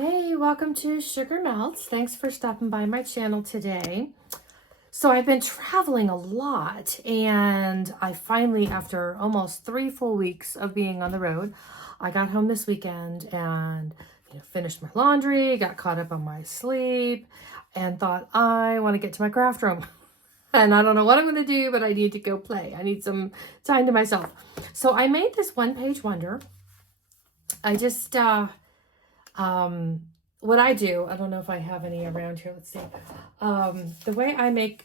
Hey, welcome to Sugar Melts. Thanks for stopping by my channel today. So I've been traveling a lot, and I finally, after almost 3 full weeks of being on the road, I got home this weekend and finished my laundry, got caught up on my sleep, and thought I want to get to my craft room. And I don't know what I'm going to do, but I need to go play. I need some time to myself. So I made this one-page wonder. I just what I do, I don't know if I have any around here. Let's see. The way I make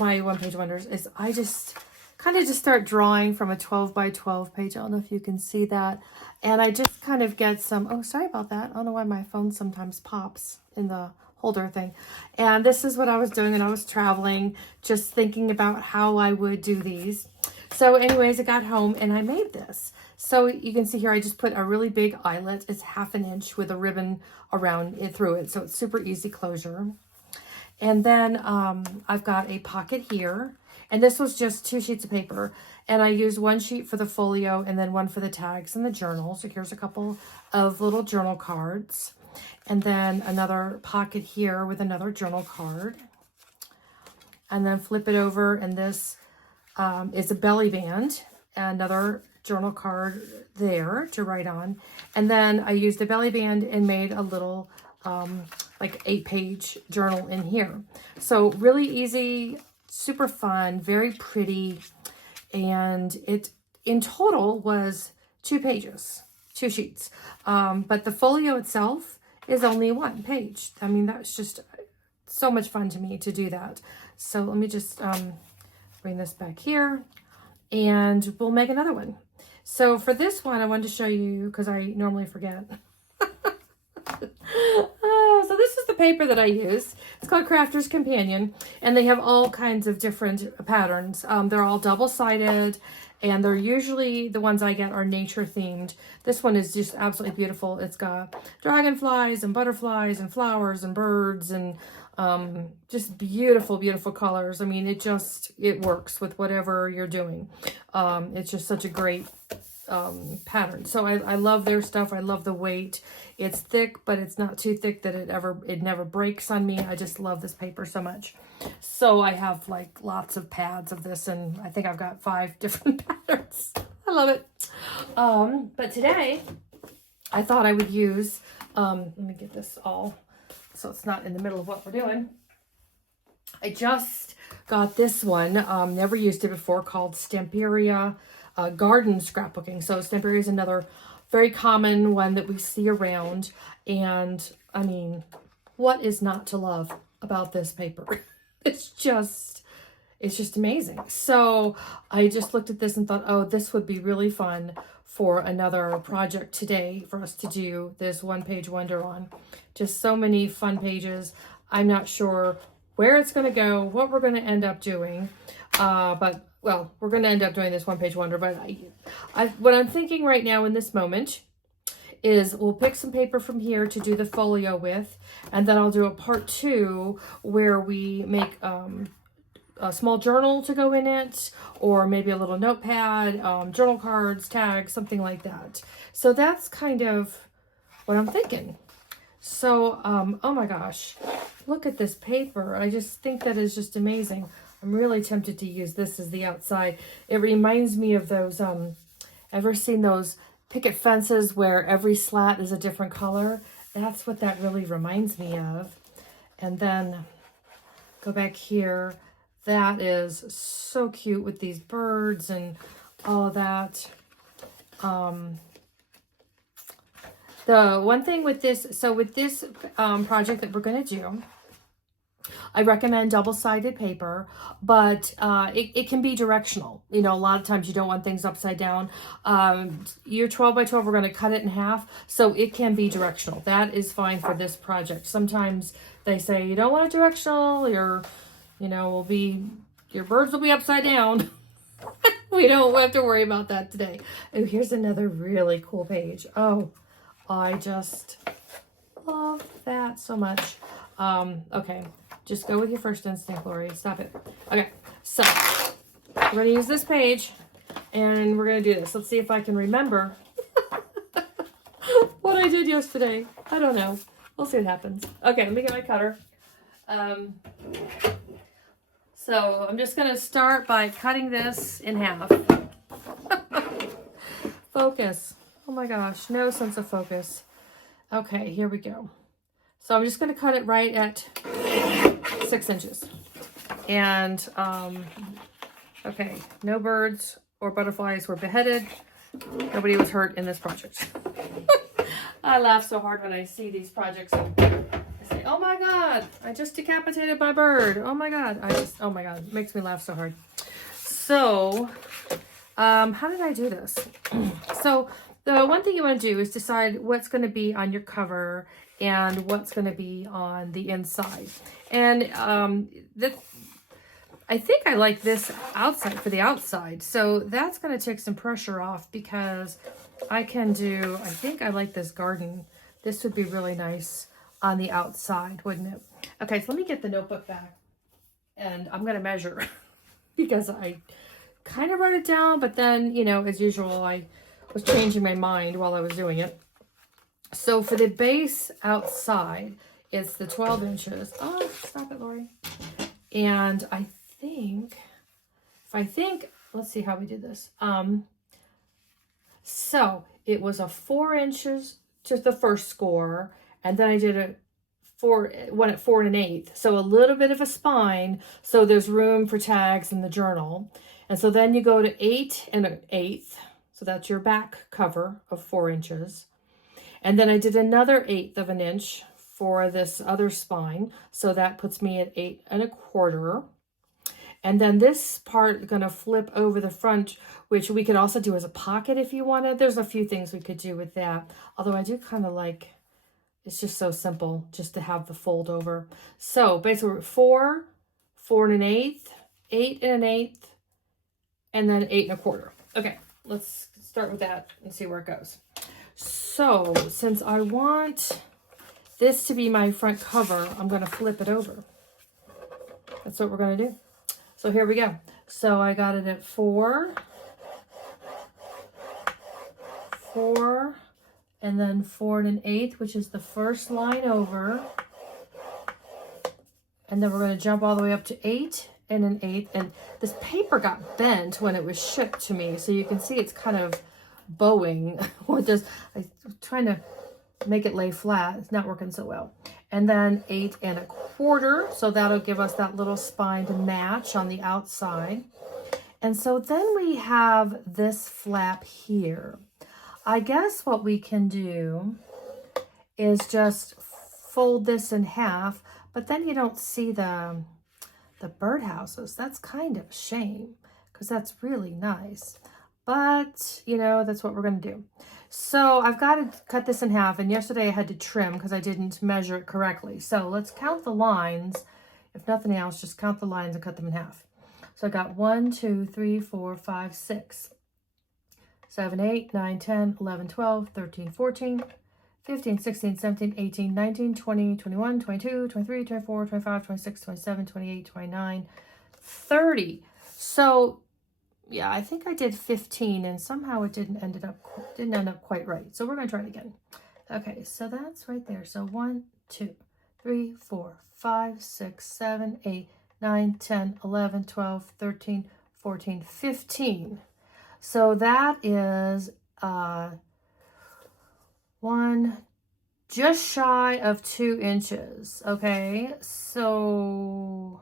my one-page wonders is I just kind of just start drawing from a 12 by 12 page. I don't know if you can see that. And I just kind of get some, oh, sorry about that. I don't know why my phone sometimes pops in the holder thing. And this is what I was doing when I was traveling, just thinking about how I would do these. So anyways, I got home and I made this. So you can see here, I just put a really big eyelet. It's 1/2 inch with a ribbon around it through it. So it's super easy closure. And then I've got a pocket here. And this was just 2 sheets of paper. And I used 1 sheet for the folio and then 1 for the tags and the journal. So here's a couple of little journal cards. And then another pocket here with another journal card. And then flip it over, and this is a belly band. Another journal card there to write on. And then I used the belly band and made a little like 8-page journal in here. So really easy, super fun, very pretty. And it in total was 2 pages, 2 sheets. But the folio itself is only 1 page. I mean, that's just so much fun to me to do that. So let me just bring this back here and we'll make another one. So for this one, I wanted to show you, because I normally forget. So this is the paper that I use. It's called Crafter's Companion, and they have all kinds of different patterns. They're all double-sided, and they're usually, the ones I get are nature themed. This one is just absolutely beautiful. It's got dragonflies and butterflies and flowers and birds and just beautiful, beautiful colors. I mean, it works with whatever you're doing. It's just such a great pattern. So I love their stuff. I love the weight. It's thick, but it's not too thick that it never breaks on me. I just love this paper so much. So I have like lots of pads of this, and I think I've got 5 different patterns. I love it. But today I thought I would use, let me get this all so it's not in the middle of what we're doing. I just got this one, never used it before, called Stamperia Garden Scrapbooking. So Stamperia is another very common one that we see around. And I mean, what is not to love about this paper? It's just amazing. So I just looked at this and thought, oh, this would be really fun for another project today for us to do this one-page wonder on. Just so many fun pages. I'm not sure where it's going to go, what we're going to end up doing. But, well, we're going to end up doing this one-page wonder. But what I'm thinking right now in this moment is we'll pick some paper from here to do the folio with. And then I'll do a part 2 where we make a small journal to go in it, or maybe a little notepad, journal cards, tags, something like that. So that's kind of what I'm thinking. So, oh my gosh, look at this paper. I just think that is just amazing. I'm really tempted to use this as the outside. It reminds me of those, ever seen those picket fences where every slat is a different color? That's what that really reminds me of. And then go back here. That is so cute with these birds and all of that. The one thing with this, so with this project that we're going to do, I recommend double-sided paper, but it can be directional. You know, a lot of times you don't want things upside down. Your 12 by 12, we're going to cut it in half, so it can be directional. That is fine for this project. Sometimes they say you don't want it directional, your birds will be upside down. We don't have to worry about that today. Oh, here's another really cool page. Oh, I just love that so much. Okay, just go with your first instinct, Lori. Stop it. Okay, so we're going to use this page, and we're going to do this. Let's see if I can remember what I did yesterday. I don't know. We'll see what happens. Okay, let me get my cutter. So I'm just gonna start by cutting this in half. Focus. Oh my gosh, no sense of focus. Okay, here we go. So I'm just gonna cut it right at 6 inches. And, okay, no birds or butterflies were beheaded. Nobody was hurt in this project. I laugh so hard when I see these projects. I say, oh my God, I just decapitated my bird. Oh my God. Oh my God, it makes me laugh so hard. So, how did I do this? So, the one thing you want to do is decide what's going to be on your cover and what's going to be on the inside. And I think I like this outside for the outside. So that's going to take some pressure off because I can do, I think I like this garden. This would be really nice on the outside, wouldn't it? Okay, so let me get the notebook back and I'm going to measure because I kind of wrote it down, but then, you know, as usual, I was changing my mind while I was doing it. So for the base outside, it's the 12 inches. Oh, stop it, Lori. And I think, let's see how we did this. So it was a 4 inches to the first score, and then I did one at 4 1/8. So a little bit of a spine, so there's room for tags in the journal. And so then you go to 8 1/8. So that's your back cover of 4 inches. And then I did another 1/8 of an inch for this other spine. So that puts me at 8 1/4. And then this part is going to flip over the front, which we could also do as a pocket if you wanted. There's a few things we could do with that. Although I do kind of like, it's just so simple just to have the fold over. So basically we're 4, 4 1/8, 8 1/8, and then 8 1/4. Okay, let's start with that and see where it goes. So since I want this to be my front cover, I'm going to flip it over. That's what we're going to do. So here we go. So I got it at 4, 4, and then 4 1/8, which is the first line over. And then we're going to jump all the way up to 8 1/8. And this paper got bent when it was shipped to me. So you can see it's kind of bowing. I'm trying to make it lay flat. It's not working so well. And then 8 1/4. So that'll give us that little spine to match on the outside. And so then we have this flap here. I guess what we can do is just fold this in half, but then you don't see the birdhouses. That's kind of a shame because that's really nice. But, you know, that's what we're going to do. So I've got to cut this in half. And yesterday I had to trim because I didn't measure it correctly. So let's count the lines. If nothing else, just count the lines and cut them in half. So I got 1, 2, 3, 4, 5, 6, 7, 8, 9, 10, 11, 12, 13, 14, 15, 16, 17, 18, 19, 20, 21, 22, 23, 24, 25, 26, 27, 28, 29, 30. So yeah, I think I did 15 and somehow it didn't end up quite right. So we're going to try it again. Okay, so that's right there. So 1, 2, 3, 4, 5, 6, 7, 8, 9, 10, 11, 12, 13, 14, 15. So that is 1, just shy of 2 inches. Okay, so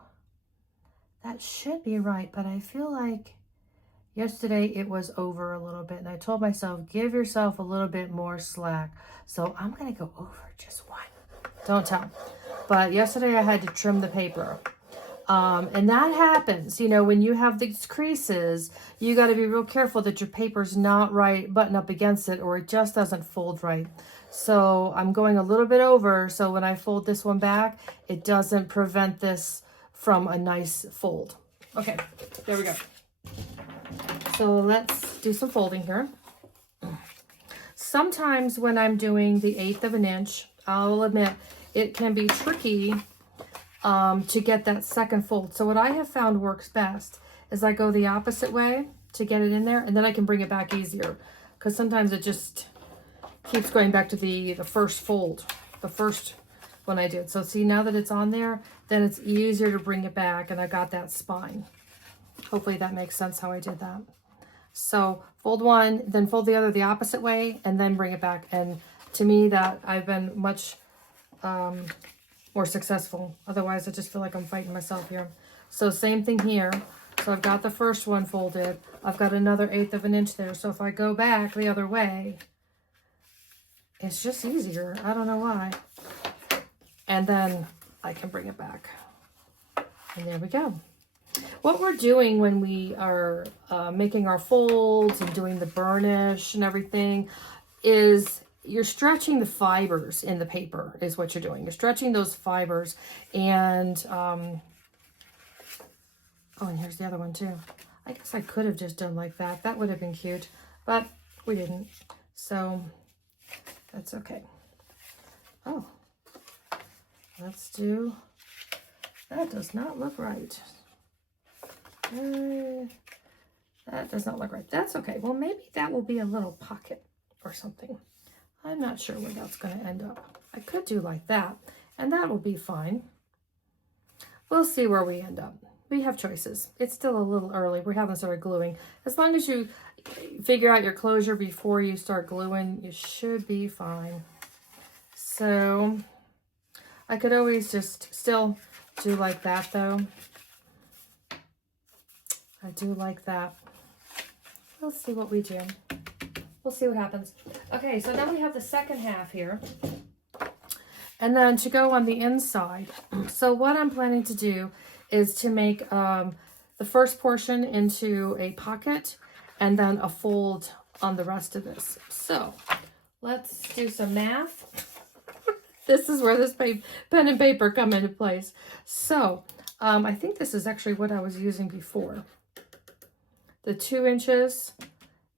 that should be right, but I feel like yesterday it was over a little bit, and I told myself, give yourself a little bit more slack. So I'm going to go over just 1. Don't tell. But yesterday I had to trim the paper. And that happens, you know, when you have these creases, you got to be real careful that your paper's not right, button up against it, or it just doesn't fold right. So I'm going a little bit over, so when I fold this one back, it doesn't prevent this from a nice fold. Okay, there we go. So let's do some folding here. Sometimes when I'm doing the 1/8 of an inch, I'll admit it can be tricky to get that second fold. So what I have found works best is I go the opposite way to get it in there, and then I can bring it back easier, because sometimes it just keeps going back to the first fold, the first when I do it. So see, now that it's on there, then it's easier to bring it back, and I got that spine. Hopefully that makes sense how I did that. So fold one, then fold the other the opposite way, and then bring it back. And to me, that I've been much more successful. Otherwise, I just feel like I'm fighting myself here. So same thing here. So I've got the first one folded. I've got another 1/8 of an inch there. So if I go back the other way, it's just easier. I don't know why. And then I can bring it back. And there we go. What we're doing when we are making our folds and doing the burnish and everything is you're stretching the fibers in the paper is what you're doing. You're stretching those fibers. And, oh, and here's the other one too. I guess I could have just done like that. That would have been cute, but we didn't. So that's okay. Oh, let's do, that does not look right. That does not look right. That's okay. Well, maybe that will be a little pocket or something. I'm not sure where that's going to end up. I could do like that, and that will be fine. We'll see where we end up. We have choices. It's still a little early. We haven't started gluing. As long as you figure out your closure before you start gluing, you should be fine. So I could always just still do like that though. I do like that. We'll see what we do. We'll see what happens. Okay, so then we have the second half here. And then to go on the inside. So what I'm planning to do is to make the first portion into a pocket and then a fold on the rest of this. So let's do some math. This is where this pen and paper come into place. So I think this is actually what I was using before. The 2 inches,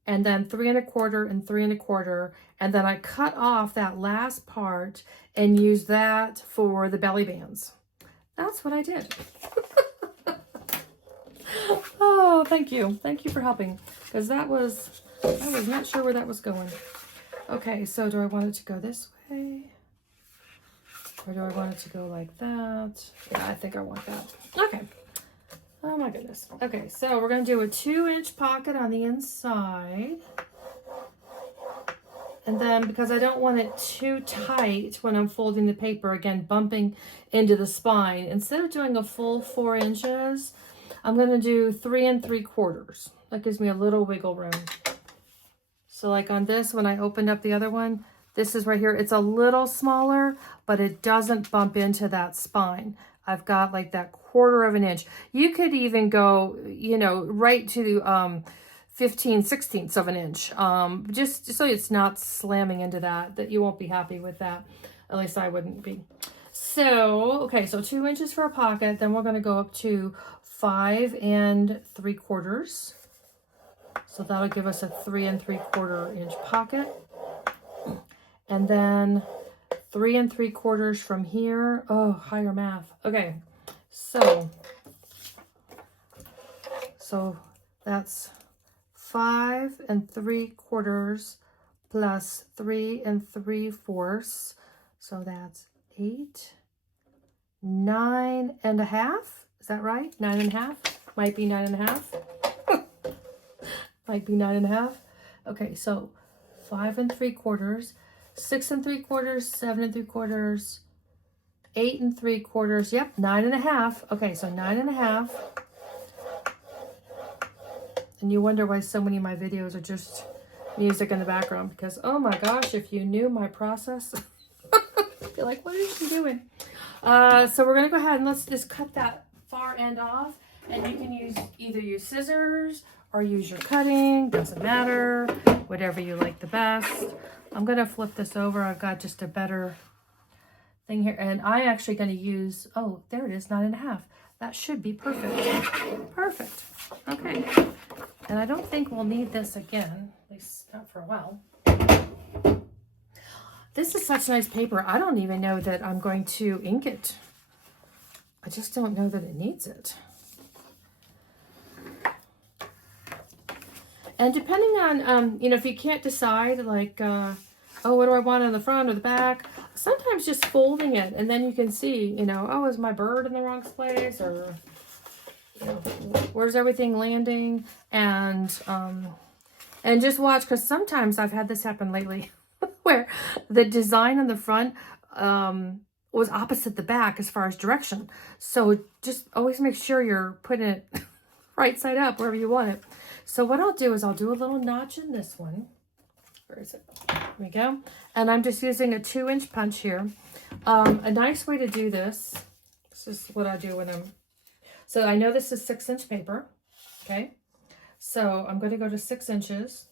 and then 3 1/4 and 3 1/4, and then I cut off that last part and used that for the belly bands. That's what I did. Oh, thank you for helping, because I was not sure where that was going. Okay, so do I want it to go this way, or do I want it to go like that? Yeah, I think I want that. Okay. Oh my goodness. Okay, so we're going to do a 2-inch pocket on the inside. And then because I don't want it too tight when I'm folding the paper, again, bumping into the spine, instead of doing a full 4 inches, I'm going to do 3 3/4. That gives me a little wiggle room. So like on this, when I opened up the other one, this is right here. It's a little smaller, but it doesn't bump into that spine. I've got like that 1/4 of an inch. You could even go, you know, right to 15/16 of an inch. Just so it's not slamming into that you won't be happy with that. At least I wouldn't be. So, okay, so 2 inches for a pocket. Then we're going to go up to 5 3/4. So that'll give us a 3 3/4 inch pocket. And then 3 3/4 from here. Oh, higher math. Okay, so that's 5 3/4 plus 3 3/4. So that's 8, 9 1/2. Is that right? 9 1/2. Might be 9 1/2. Might be 9 1/2. Okay, so 5 3/4. 6 3/4, 7 3/4, 8 3/4. Yep, 9 1/2. Okay, so 9 1/2. And you wonder why so many of my videos are just music in the background, because oh my gosh, if you knew my process, you're like, what is she doing? So we're gonna go ahead and let's just cut that far end off, and you can either use scissors or use your cutting, doesn't matter, whatever you like the best. I'm going to flip this over. I've got just a better thing here. And I'm actually going to use, oh, there it is, 9 1/2. That should be perfect. Perfect. Okay. And I don't think we'll need this again, at least not for a while. This is such nice paper. I don't even know that I'm going to ink it. I just don't know that it needs it. And depending on, you know, if you can't decide, like, oh, what do I want on the front or the back? sometimes just folding it, and then you can see, you know, oh, is my bird in the wrong place, or you know, where's everything landing? And just watch, because sometimes I've had this happen lately where the design on the front was opposite the back as far as direction. So just always make sure you're putting it right side up wherever you want it. So what I'll do is I'll do a little notch in this one. Where is it? There we go. And I'm just using a 2-inch punch here. A nice way to do this is what I do when I'm, so I know this is 6-inch paper, okay? So I'm going to go to 6 inches,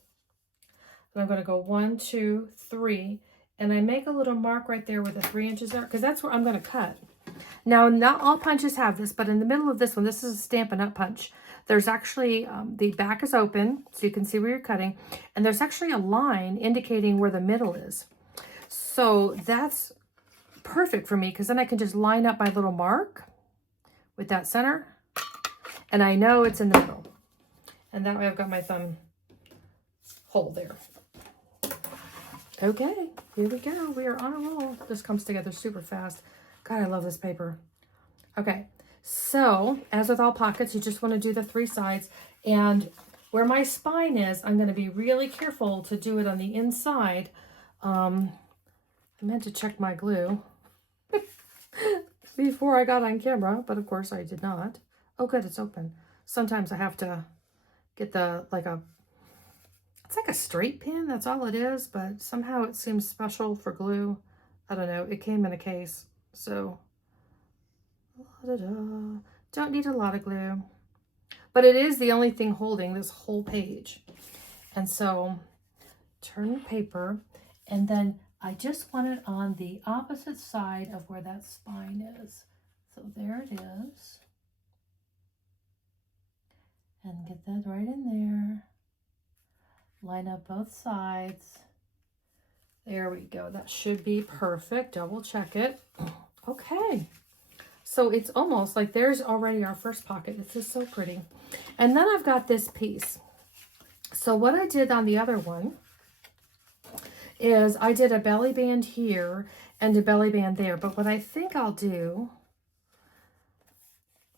and I'm going to go 1, 2, 3, and I make a little mark right there where the 3 inches are, because that's where I'm going to cut. Now, not all punches have this, but in the middle of this one, this is a Stampin' Up! Punch. There's actually, the back is open, so you can see where you're cutting, and there's actually a line indicating where the middle is. So that's perfect for me, because then I can just line up my little mark with that center, and I know it's in the middle. And that way I've got my thumb hole there. Okay, here we go. We are on a roll. This comes together super fast. God, I love this paper. Okay, so as with all pockets, you just want to do the 3 sides. And where my spine is, I'm going to be really careful to do it on the inside. I meant to check my glue before I got on camera, but of course I did not. Oh, good, it's open. Sometimes I have to get the, it's like a straight pin, that's all it is, but somehow it seems special for glue. I don't know, it came in a case, so don't need a lot of glue. But it is the only thing holding this whole page. And so turn the paper, and then I just want it on the opposite side of where that spine is. So there it is. And get that right in there. Line up both sides. There we go. That should be perfect. Double check it. Okay. So it's almost like there's already our first pocket. It's just so pretty. And then I've got this piece. So what I did on the other one is I did a belly band here and a belly band there. But what I think I'll do,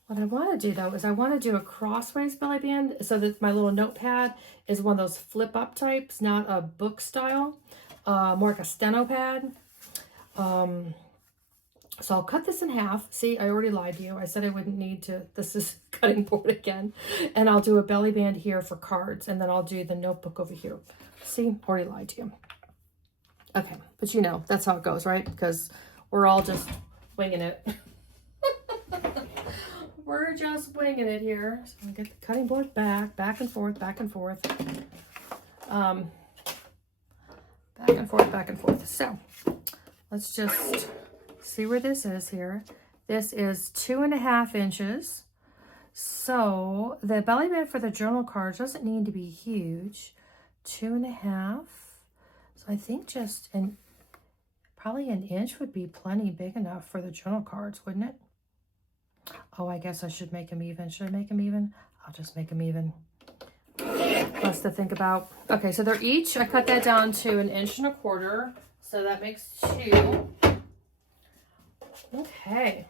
what I want to do though, is I want to do a crossways belly band so that my little notepad is one of those flip up types, not a book style, more like a steno pad. So I'll cut this in half. See, I already lied to you. I said I wouldn't need to, this is cutting board again. And I'll do a belly band here for cards, and then I'll do the notebook over here. See, already lied to you. Okay, but you know, that's how it goes, right? Because we're all just winging it. We're just winging it here. So I'll get the cutting board back and forth, back and forth. Back and forth, back and forth. So let's just see where this is here. This is 2.5 inches. So the belly band for the journal cards doesn't need to be huge. 2.5. So I think just probably an inch would be plenty big enough for the journal cards, wouldn't it? Oh, I guess I should make them even. Should I make them even? I'll just make them even. Less to think about. Okay, so they're each, I cut that down to 1.25 inches. So that makes 2. Okay.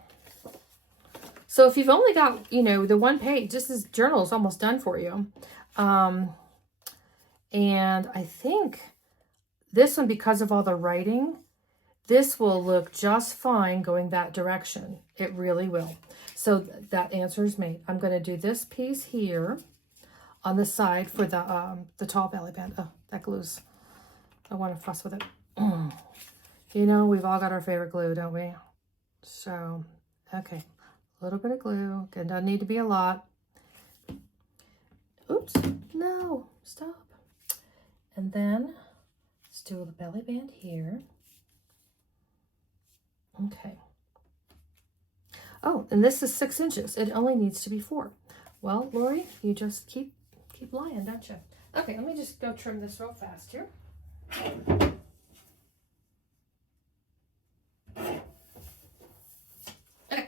So if you've only got, you know, the 1 page, this journal is almost done for you. And I think this one, because of all the writing, this will look just fine going that direction. It really will. So that answer is made. I'm going to do this piece here on the side for the tall belly band. Oh, that glue's, I want to fuss with it. You know, we've all got our favorite glue, don't we? So, okay, a little bit of glue. It doesn't need to be a lot. Oops, no, stop. And then let's do a belly band here. Okay. Oh, and this is 6 inches. It only needs to be 4. Well, Lori, you just keep lying, don't you? Okay, let me just go trim this real fast here. Okay.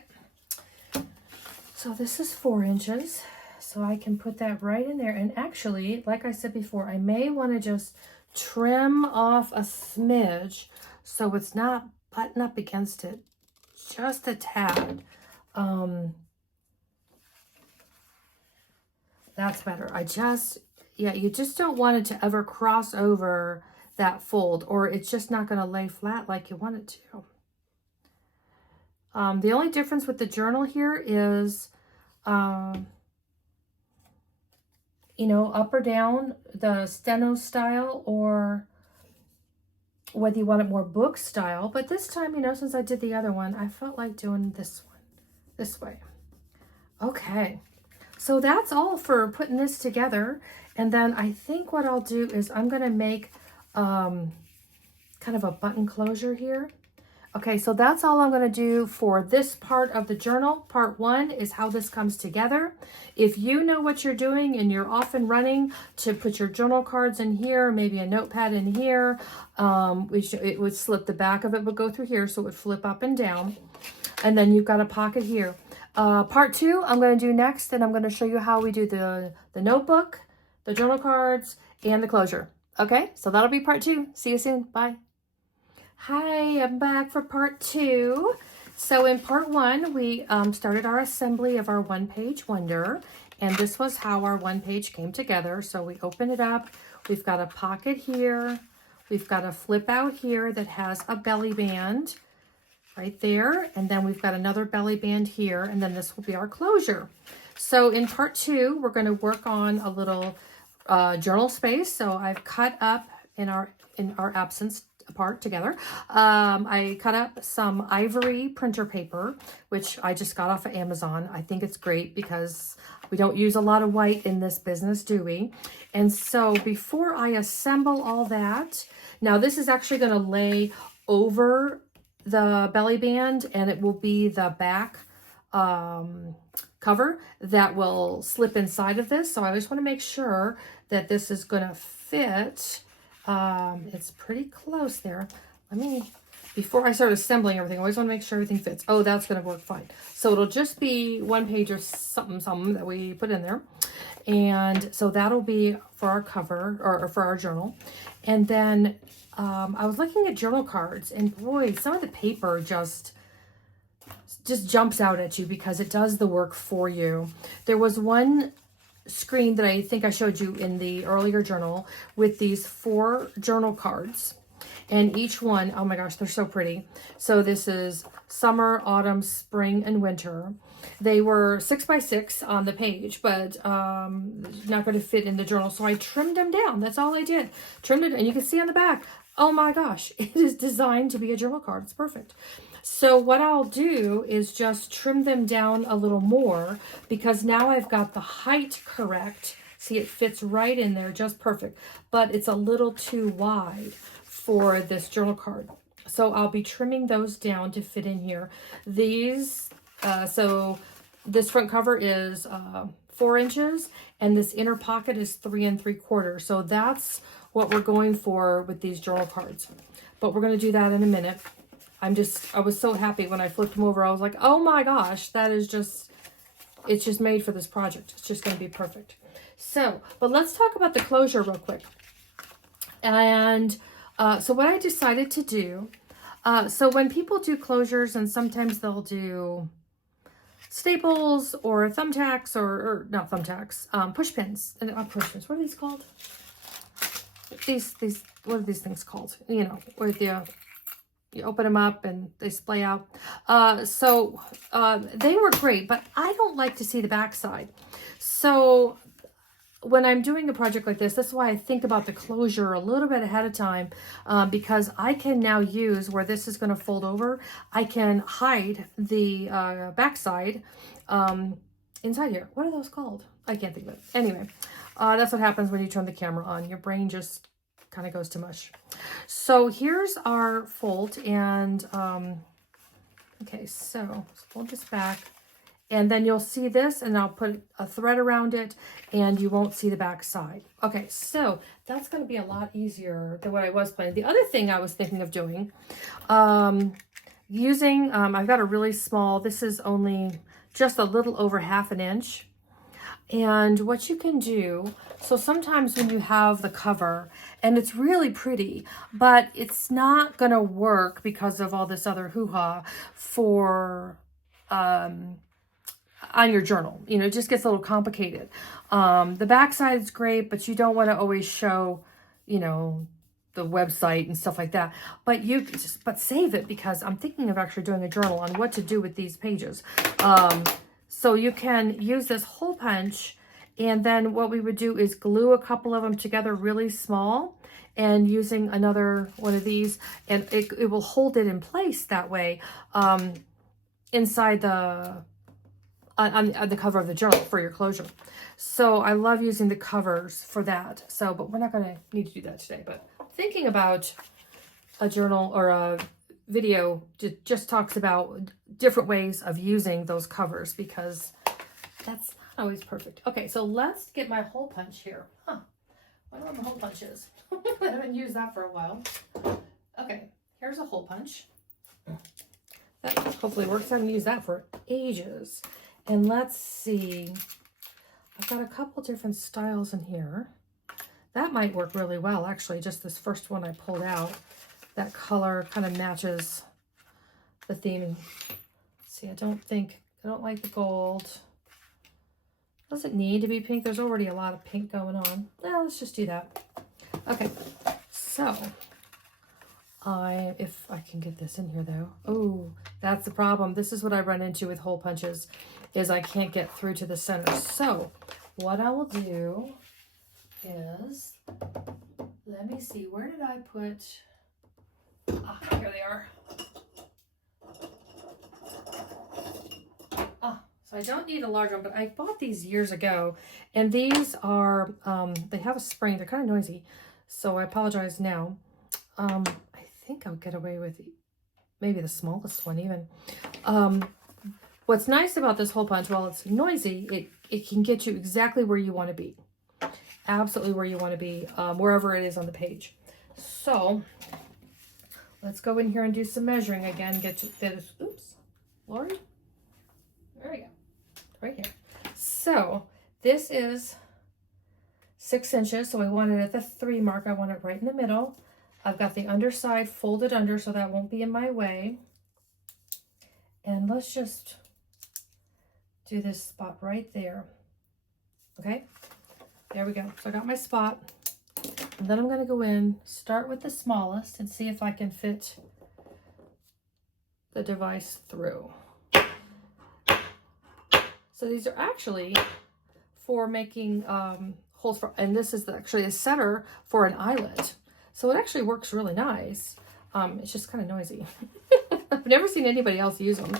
So this is 4 inches. So I can put that right in there. And actually, like I said before, I may want to just trim off a smidge so it's not button up against it just a tad. That's better. Yeah, you just don't want it to ever cross over that fold, or it's just not going to lay flat like you want it to. The only difference with the journal here is, you know, up or down, the steno style, or whether you want it more book style. But this time, you know, since I did the other one, I felt like doing this one this way. Okay, so that's all for putting this together. And then I think what I'll do is I'm going to make kind of a button closure here. Okay, so that's all I'm going to do for this part of the journal. Part 1 is how this comes together. If you know what you're doing and you're off and running to put your journal cards in here, maybe a notepad in here, it would slip, the back of it would go through here, so it would flip up and down. And then you've got a pocket here. Part 2 I'm going to do next, and I'm going to show you how we do the notebook, the journal cards, and the closure. Okay, so that'll be part 2. See you soon. Bye. Hi, I'm back for part 2. So in part 1, we started our assembly of our one-page wonder, and this was how our one page came together. So we open it up. We've got a pocket here. We've got a flip out here that has a belly band right there, and then we've got another belly band here, and then this will be our closure. So in part 2, we're going to work on a little journal space. So I've cut up in our absence apart together. I cut up some ivory printer paper, which I just got off of Amazon. I think it's great because we don't use a lot of white in this business, do we? And so before I assemble all that, now this is actually going to lay over the belly band, and it will be the back cover that will slip inside of this. So I just want to make sure that this is going to fit. It's pretty close there. Before I start assembling everything, I always want to make sure everything fits. Oh, that's going to work fine. So it'll just be one page or something that we put in there. And so that'll be for our cover, or for our journal. And then I was looking at journal cards, and boy, some of the paper just jumps out at you because it does the work for you. There was one screen that I think I showed you in the earlier journal with these 4 journal cards, and each one, oh my gosh, they're so pretty. So this is summer, autumn, spring, and winter. They were 6 by 6 on the page, but not going to fit in the journal, so I trimmed them down. That's all I did. Trimmed it, and you can see on the back, oh my gosh, it is designed to be a journal card. It's perfect. So what I'll do is just trim them down a little more, because now I've got the height correct. See, it fits right in there, just perfect. But it's a little too wide for this journal card. So I'll be trimming those down to fit in here. These, so this front cover is 4 inches, and this inner pocket is 3 3/4. So that's what we're going for with these journal cards. But we're going to do that in a minute. I was so happy when I flipped them over. I was like, oh my gosh, that is just, it's just made for this project. It's just going to be perfect. So, but let's talk about the closure real quick. And so what I decided to do, so when people do closures, and sometimes they'll do staples or thumbtacks, or not thumbtacks, push pins. And push pins, what are these called? These, what are these things called? You know, where you open them up and they splay out. They were great, but I don't like to see the backside. So when I'm doing a project like this, that's why I think about the closure a little bit ahead of time, because I can now use where this is going to fold over. I can hide the backside inside here. What are those called? I can't think of it. Anyway, that's what happens when you turn the camera on. Your brain just kind of goes to mush. So here's our fold, and okay, so let's fold this back, and then you'll see this, and I'll put a thread around it, and you won't see the back side. Okay, so that's going to be a lot easier than what I was planning. The other thing I was thinking of doing, I've got a really small, this is only just a little over 1/2 inch. And what you can do, so sometimes when you have the cover and it's really pretty, but it's not going to work because of all this other hoo-ha for on your journal. You know, it just gets a little complicated. The backside is great, but you don't want to always show, you know, the website and stuff like that. But but save it, because I'm thinking of actually doing a journal on what to do with these pages. So you can use this hole punch, and then what we would do is glue a couple of them together really small, and using another one of these, and it will hold it in place that way inside on the cover of the journal for your closure. So I love using the covers for that. So, but we're not going to need to do that today. But thinking about a journal or a video just talks about different ways of using those covers, because that's not always perfect. Okay, so let's get my hole punch here. I don't know what my hole punch is. I haven't used that for a while. Okay, here's a hole punch. That hopefully works. I haven't used that for ages. And let's see. I've got a couple different styles in here. That might work really well, actually. Just this first one I pulled out. That color kind of matches the theme. See, I don't like the gold. Doesn't need to be pink. There's already a lot of pink going on. Well, let's just do that. Okay, so if I can get this in here though. Oh, that's the problem. This is what I run into with hole punches, is I can't get through to the center. So what I will do is, let me see, where did I put, here they are. So I don't need a large one, but I bought these years ago, and these are, they have a spring. They're kind of noisy, so I apologize now. I think I'll get away with maybe the smallest one even. What's nice about this hole punch, while it's noisy, it can get you exactly where you want to be. Absolutely where you want to be, wherever it is on the page. So let's go in here and do some measuring again. Oops, Lori. There we go. Right here. So this is 6 inches. So I want it at the 3 mark. I want it right in the middle. I've got the underside folded under, so that won't be in my way. And let's just do this spot right there. Okay, there we go. So I got my spot. And then I'm going to go in, start with the smallest, and see if I can fit the device through. So these are actually for making holes for, and this is actually a setter for an eyelet. So it actually works really nice. It's just kind of noisy. I've never seen anybody else use them.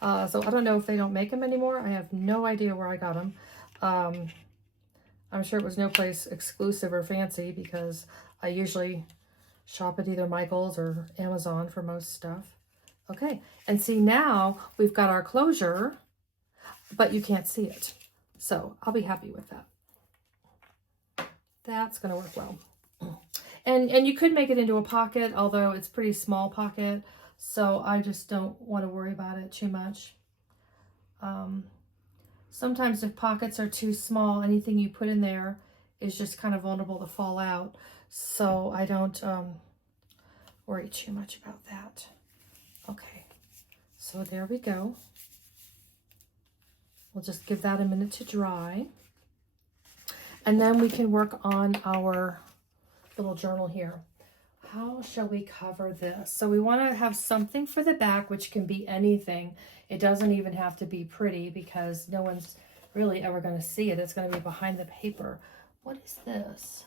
So I don't know if they don't make them anymore. I have no idea where I got them. I'm sure it was no place exclusive or fancy, because I usually shop at either Michael's or Amazon for most stuff. Okay, and see, now we've got our closure, but you can't see it. So I'll be happy with that. That's going to work well. And you could make it into a pocket, although it's pretty small pocket. So I just don't want to worry about it too much. Sometimes if pockets are too small, anything you put in there is just kind of vulnerable to fall out. So I don't worry too much about that. Okay, so there we go. We'll just give that a minute to dry. And then we can work on our little journal here. How shall we cover this? So we want to have something for the back, which can be anything. It doesn't even have to be pretty, because no one's really ever going to see it. It's going to be behind the paper. What is this?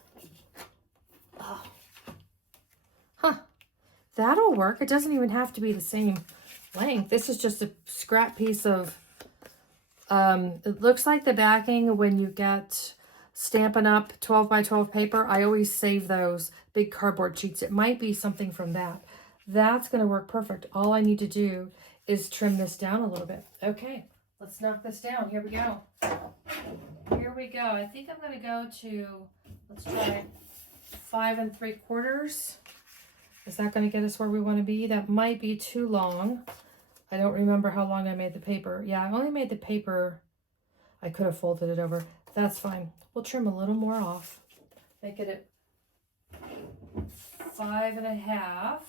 Oh. Huh. That'll work. It doesn't even have to be the same length. This is just a scrap piece of, it looks like the backing when you get Stampin' Up! 12 by 12 paper. I always save those big cardboard sheets. It might be something from that. That's going to work perfect. All I need to do is trim this down a little bit. Okay, let's knock this down. Here we go. Here we go. I think I'm going to go to, let's try 5 3/4. Is that going to get us where we want to be? That might be too long. I don't remember how long I made the paper. Yeah, I only made the paper, I could have folded it over. That's fine. We'll trim a little more off. Make it at 5.5.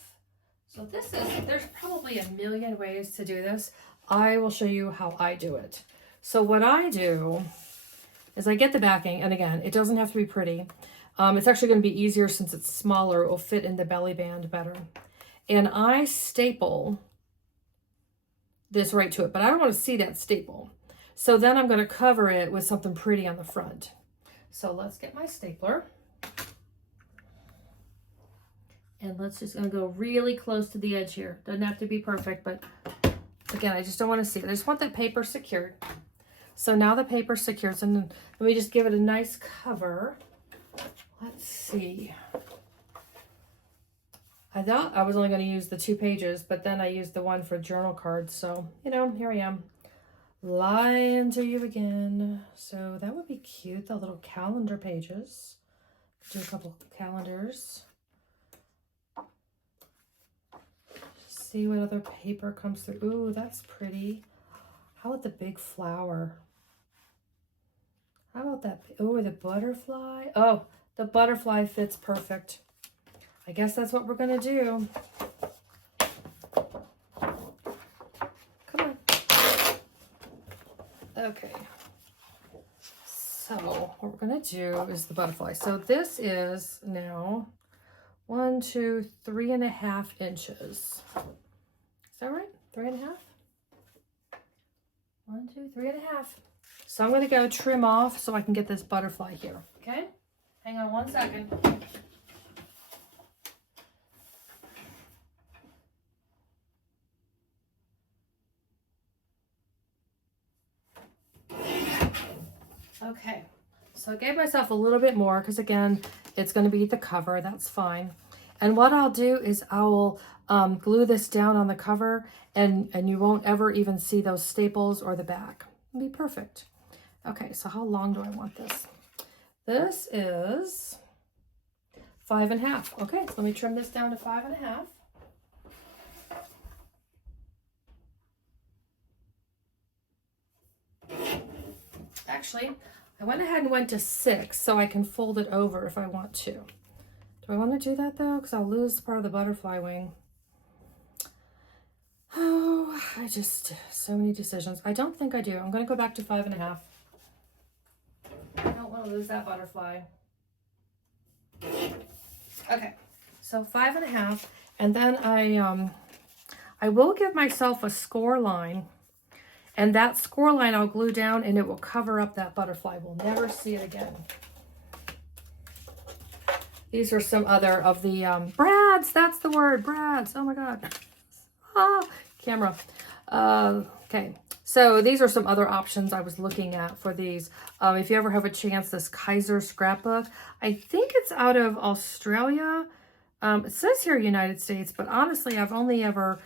So this is, there's probably a million ways to do this. I will show you how I do it. So what I do is I get the backing, and again, it doesn't have to be pretty. It's actually going to be easier since it's smaller. It will fit in the belly band better. And I staple this right to it, but I don't want to see that staple. So then I'm going to cover it with something pretty on the front. So let's get my stapler. And let's just gonna go really close to the edge here. Doesn't have to be perfect, but again, I just don't want to see it. I just want that paper secured. So now the paper's secured. So let me just give it a nice cover. Let's see. I thought I was only going to use the 2 pages, but then I used the one for journal cards. So, you know, here I am. Lying to you again. So that would be cute, the little calendar pages. Do a couple calendars. See what other paper comes through. Ooh, that's pretty. How about the big flower? How about that? Oh, the butterfly. Oh, the butterfly fits perfect. I guess that's what we're gonna do. Come on. Okay. So what we're gonna do is the butterfly. So this is now 1, 2, 3.5 inches. Is that right? 3.5? 1, 2, 3.5. So I'm going to go trim off so I can get this butterfly here. Okay? Hang on 1 second. Okay. So I gave myself a little bit more because again, it's going to be the cover. That's fine. And what I'll do is I will glue this down on the cover and you won't ever even see those staples or the back. It'll be perfect. Okay, so how long do I want this? This is 5.5. Okay, so let me trim this down to 5.5. Actually, I went ahead and went to 6 so I can fold it over if I want to. Do I want to do that though? Because I'll lose part of the butterfly wing. Oh, so many decisions. I don't think I do. I'm going to go back to 5.5. I don't want to lose that butterfly. Okay, so 5.5. And then I will give myself a score line. And that score line I'll glue down and it will cover up that butterfly. We'll never see it again. These are some other of the brads. That's the word, brads. Oh my God. Ah, camera. Okay, so these are some other options I was looking at for these. If you ever have a chance, this Kaiser scrapbook. I think it's out of Australia. It says here United States, but honestly, I've only ever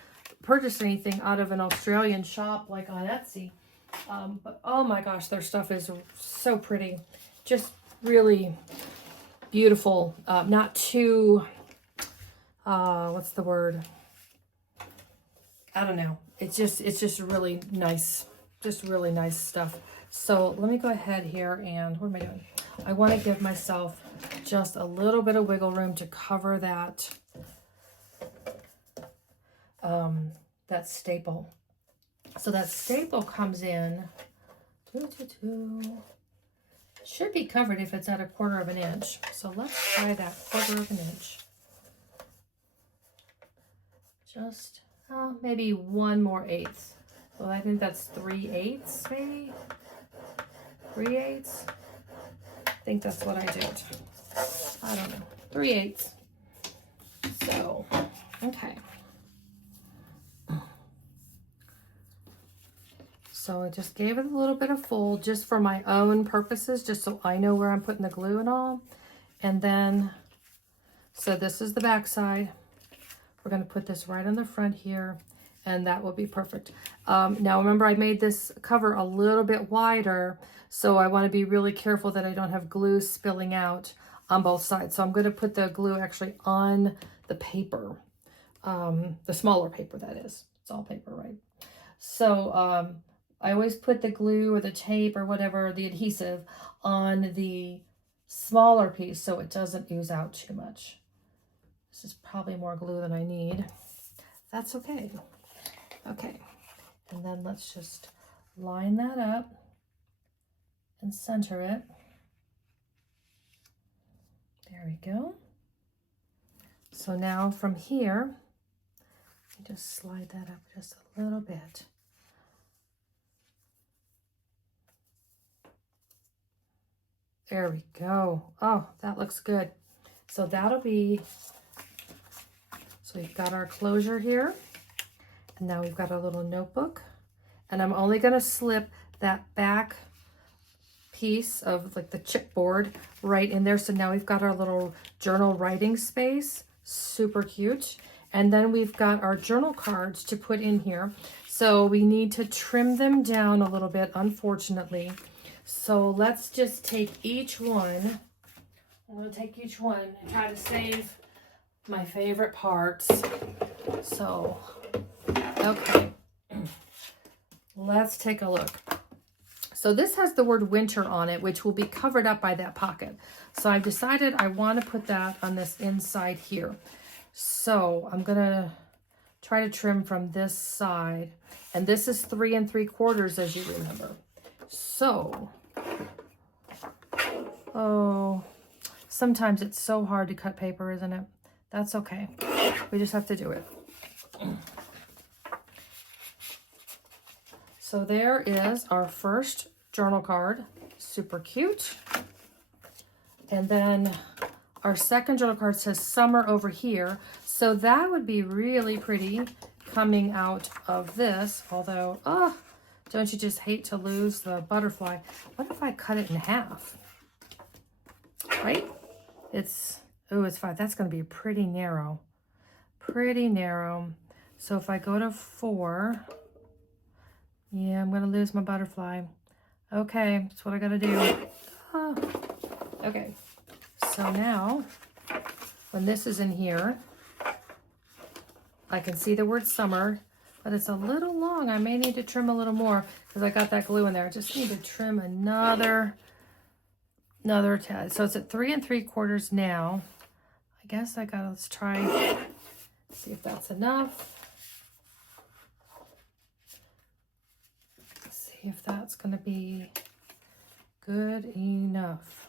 purchased anything out of an Australian shop like on Etsy. But oh my gosh, their stuff is so pretty. Just really beautiful. Not too, what's the word? I don't know. It's just really nice, just really nice stuff. So let me go ahead here and what am I doing? I want to give myself just a little bit of wiggle room to cover that, that staple. So that staple comes in, should be covered if it's at 1/4 inch. So let's try that 1/4 inch. Just maybe 1 more 1/8. Well, I think that's 3/8, maybe 3/8. I think that's what I did. I don't know, 3/8. So, okay. So I just gave it a little bit of fold just for my own purposes, just so I know where I'm putting the glue and all. And then, so this is the back side. We're going to put this right on the front here, and that will be perfect. Now remember, I made this cover a little bit wider, so I want to be really careful that I don't have glue spilling out on both sides. So I'm going to put the glue actually on the paper, the smaller paper that is. It's all paper, right? So I always put the glue or the tape or whatever, the adhesive, on the smaller piece so it doesn't ooze out too much. This is probably more glue than I need. That's okay. Okay, and then let's just line that up and center it. There we go. So now from here, just slide that up just a little bit. There we go. Oh, that looks good. So that'll be, so we've got our closure here. And now we've got our little notebook. And I'm only gonna slip that back piece of like the chipboard right in there. So now we've got our little journal writing space. Super cute. And then we've got our journal cards to put in here. So we need to trim them down a little bit, unfortunately. So let's just take each one. I'm going to take each one and try to save my favorite parts. So, okay. Let's take a look. So this has the word winter on it, which will be covered up by that pocket. So I've decided I want to put that on this inside here. So I'm going to try to trim from this side. And this is 3 3/4, as you remember. So, oh, sometimes it's so hard to cut paper, isn't it? That's okay. We just have to do it. So there is our first journal card. Super cute. And then our second journal card says summer over here. So that would be really pretty coming out of this. Although, oh, don't you just hate to lose the butterfly? What if I cut it in half? Right? It's, oh, it's 5. That's going to be pretty narrow. Pretty narrow. So if I go to 4, yeah, I'm going to lose my butterfly. Okay, that's what I got to do. Oh. Okay, so now when this is in here, I can see the word summer, but it's a little long. I may need to trim a little more because I got that glue in there. I just need to trim another tad. So it's at 3 3/4 now. I guess I gotta, let's try, see if that's enough. Let's see if that's gonna be good enough.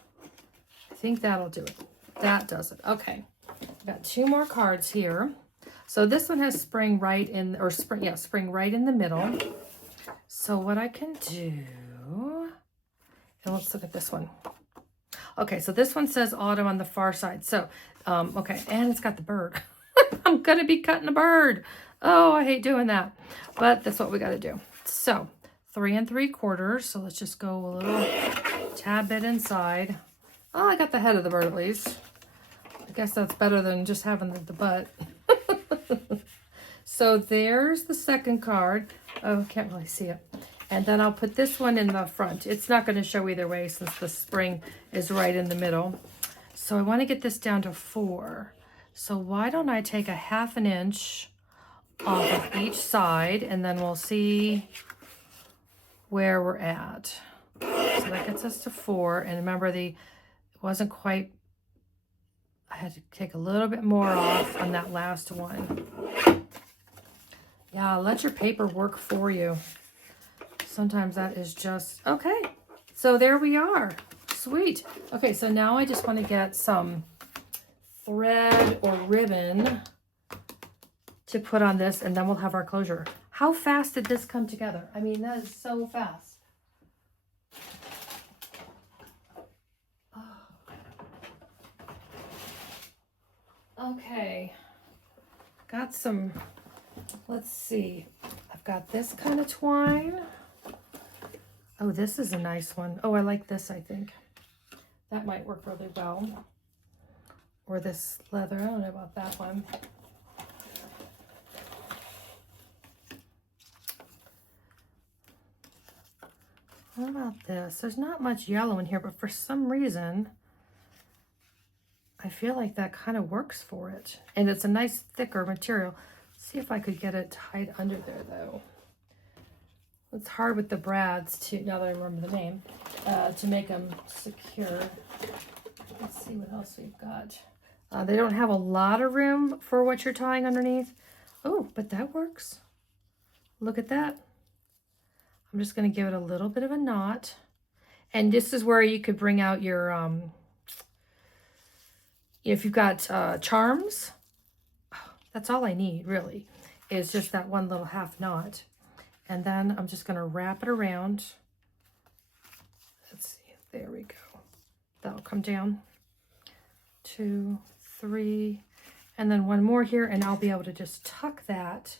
I think that'll do it. That does it. Okay, I've got 2 more cards here. So this one has spring right in, or spring, yeah, spring right in the middle. So what I can do, and let's look at this one. Okay, so this one says autumn on the far side. So, okay, and it's got the bird. I'm gonna be cutting a bird. Oh, I hate doing that, but that's what we gotta do. So 3 3/4. So let's just go a little tad bit inside. Oh, I got the head of the bird at least. I guess that's better than just having the butt. So there's the second card. Oh, can't really see it. And then I'll put this one in the front. It's not going to show either way since the spring is right in the middle. So I want to get this down to 4. So why don't I take a 1/2 inch off of each side, and then we'll see where we're at. So that gets us to 4. And remember, it wasn't quite, I had to take a little bit more off on that last one. Yeah, let your paper work for you. Sometimes that is just, okay. So there we are. Sweet. Okay, so now I just want to get some thread or ribbon to put on this, and then we'll have our closure. How fast did this come together? I mean, that is so fast. Okay, got some, let's see, I've got this kind of twine. Oh, this is a nice one. Oh, I like this, I think. That might work really well. Or this leather, I don't know about that one. What about this? There's not much yellow in here, but for some reason, I feel like that kind of works for it. And it's a nice thicker material. Let's see if I could get it tied under there though. It's hard with the brads to, now that I remember the name, to make them secure. Let's see what else we've got. They don't have a lot of room for what you're tying underneath. Oh, but that works. Look at that. I'm just going to give it a little bit of a knot. And this is where you could bring out your, if you've got charms, that's all I need really, is just that one little half knot. And then I'm just going to wrap it around. Let's see, there we go. That'll come down. 2, 3, and then one more here, and I'll be able to just tuck that.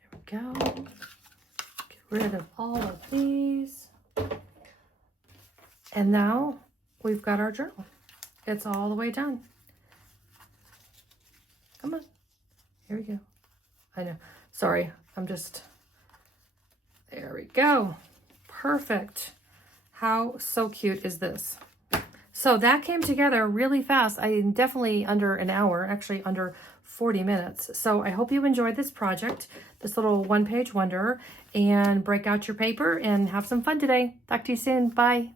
There we go. Get rid of all of these. And now we've got our journal. It's all the way done. Come on. Here we go. I know. Sorry. I'm just... There we go. Perfect. How so cute is this? So that came together really fast. Definitely under an hour, actually under 40 minutes. So I hope you enjoyed this project, this little one-page wonder, and break out your paper and have some fun today. Talk to you soon. Bye.